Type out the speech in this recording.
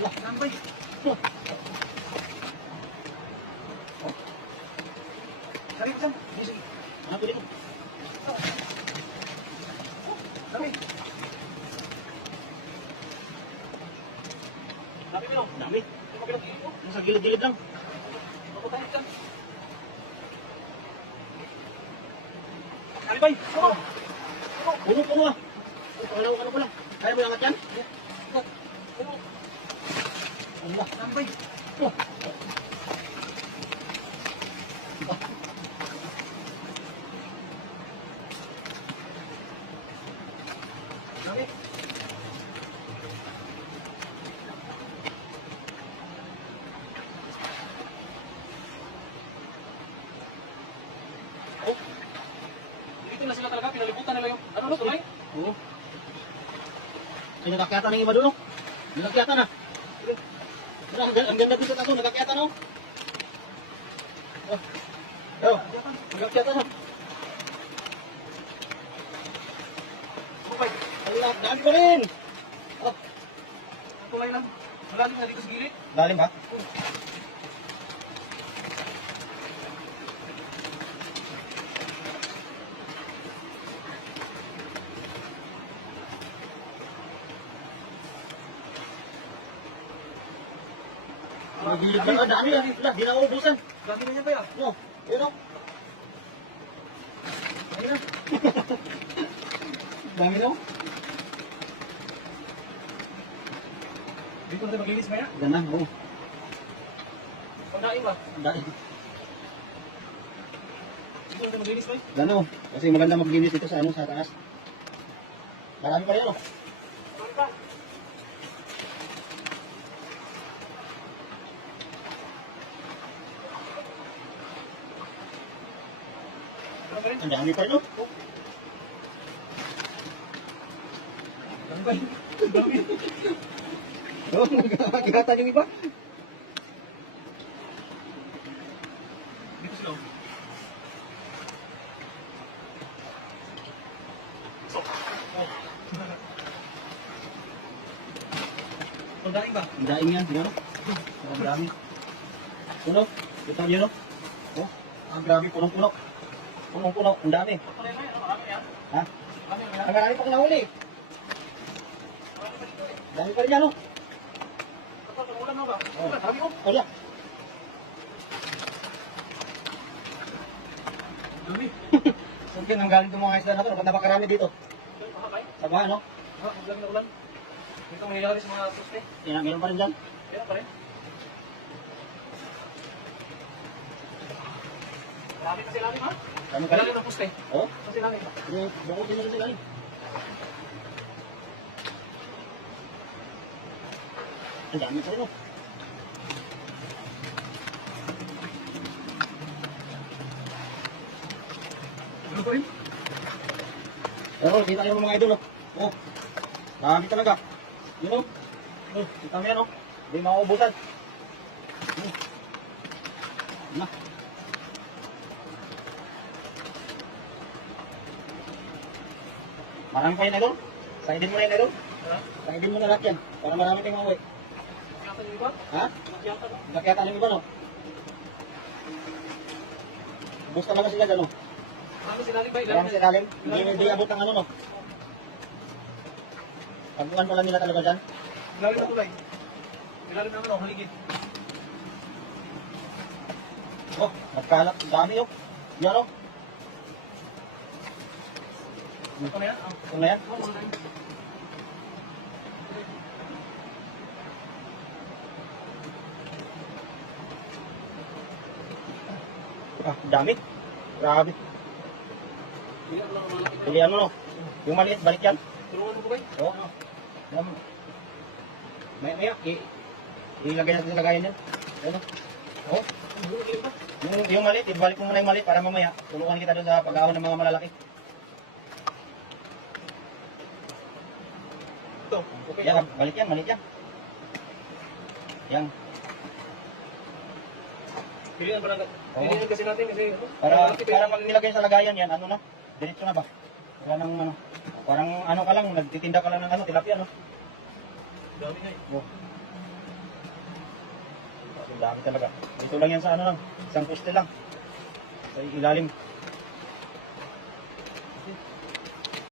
Allah, tambay. Sabi ko saan? Sige. Ano ko dito? Sabi. Sabi mo. Dami. Nasa gilid-gilid lang. Paputahin ka. Sabi bay. Ano? Puno-puno ah. Ano ko lang. Kaya mo angat yan? Ano? Allah. Tambay. Sabi. Oh. Dito na sila talaga, pinalibutan nila yung, ano, tulay? Oo. Ay, nagkakyata ng iba doon, no? Nagkakyata na. Ano, ang ganda dito na to, nagkakyata na, oh. Oh, nagkakyata na. Bukay, Allah, dami pa rin. Oh, ang tulay lang. Malalim na dito sa gilid. lalim ba? Magilid na, dami ah. Wala, di na uubusan. Dami na yan ba yan? No, yun, oh. Ayun na. Dami na, oh. Dito na tayo maglinis maya. Ganda, oo. Pandain ba? Dami. Dito na tayo maglinis ba? Ganda, oh. Kasi maganda maglinis dito sa ano, sa taas. Marami pa rin, oh. Sorry pa. Ano ba rin? Ang dami pa rin, oh. Ano ba? Ang dami. Oh, nagkakata yung iba. Dito sila. So. Oh. Pandain ba? Ang daing yan, siguro. Ang dami. Puno. Ito yun, oh. Oh, ang grabe, punong-puno. Punong-puno, ang dami. Pandain ba yan? Ano? Marami yan? Ha? Marami yan? Ang marami pang nahuli. Marami pa dito eh. Dami pa rin yan, oh. Kapag ulan mo ba? Oh. Ulan, sabi ko. Oh, yeah. Dami. Saan ang galing itong mga isda na ito? Ba't napakarami dito? Ito, mahakay. Sa baha, no? Ha, ulan na ulan. Ito ang nangyayari sa mga suste. Yan, meron pa rin dyan. Kaya pa rin. Marami kasi lalim ha? Dami pa rin. Lalim ng puste. Oh, Kasi lalim ba? bukod din kasi galing. Ang dami pa rin, oh. Ano pa rin? Pero, kita nyo mga idol, oh. Oh, dami talaga. Yun, oh. Oh, kita mo yan, oh. Hindi mauubusan. Oh. Na. Marami pa yun, idol. Saidin mo na yun, idol. Ha? Saidin mo na lahat yan. Para marami tayong mauwi. Nakiyatan yung iba? Ha? Nakiyatan no? Nakyata ng iba, no? Ubus talaga sila dyan, oh. Marami silalim ba? Marami sa ilalim. Hindi abot ng ano, no? Pagbukan mo lang nila talaga dyan. Ilalim na tulay. Ilalim naman oh, haligid. Oh, nagkalat. Dami, oh. Yan, oh. Ito na yan? Ah. Ito na yan. Oh, wala na yun. Ah, dami. Grabe. Pilihan mo lang ang malaki na. Pilihan mo, no? Yung maliit, balik yan. Tulungan mo ba ba? Oo. Yan. Maya, ilagay natin sa lagayan yan. Ano? Oh. Ang buong ilim ba? Yung maliit, ibalik mo muna yung maliit para mamaya tulungan kita doon sa pag-ahon ng mga malalaki. Ito. Okay. Yan, balik yan, maliit yan. Yan. Pilihan pa lang. Oo. Pilihan kasi natin kasi ano? Para malaki para pa pag nilagay sa lagayan yan, ano na? Diretso na ba? Wala nang ano. Parang ano ka lang, nagtitinda ka lang ng ano, tilapia, no? Dami na eh. Oh. Dami talaga. Dito lang yan sa ano lang. Isang poste lang. Sa ilalim.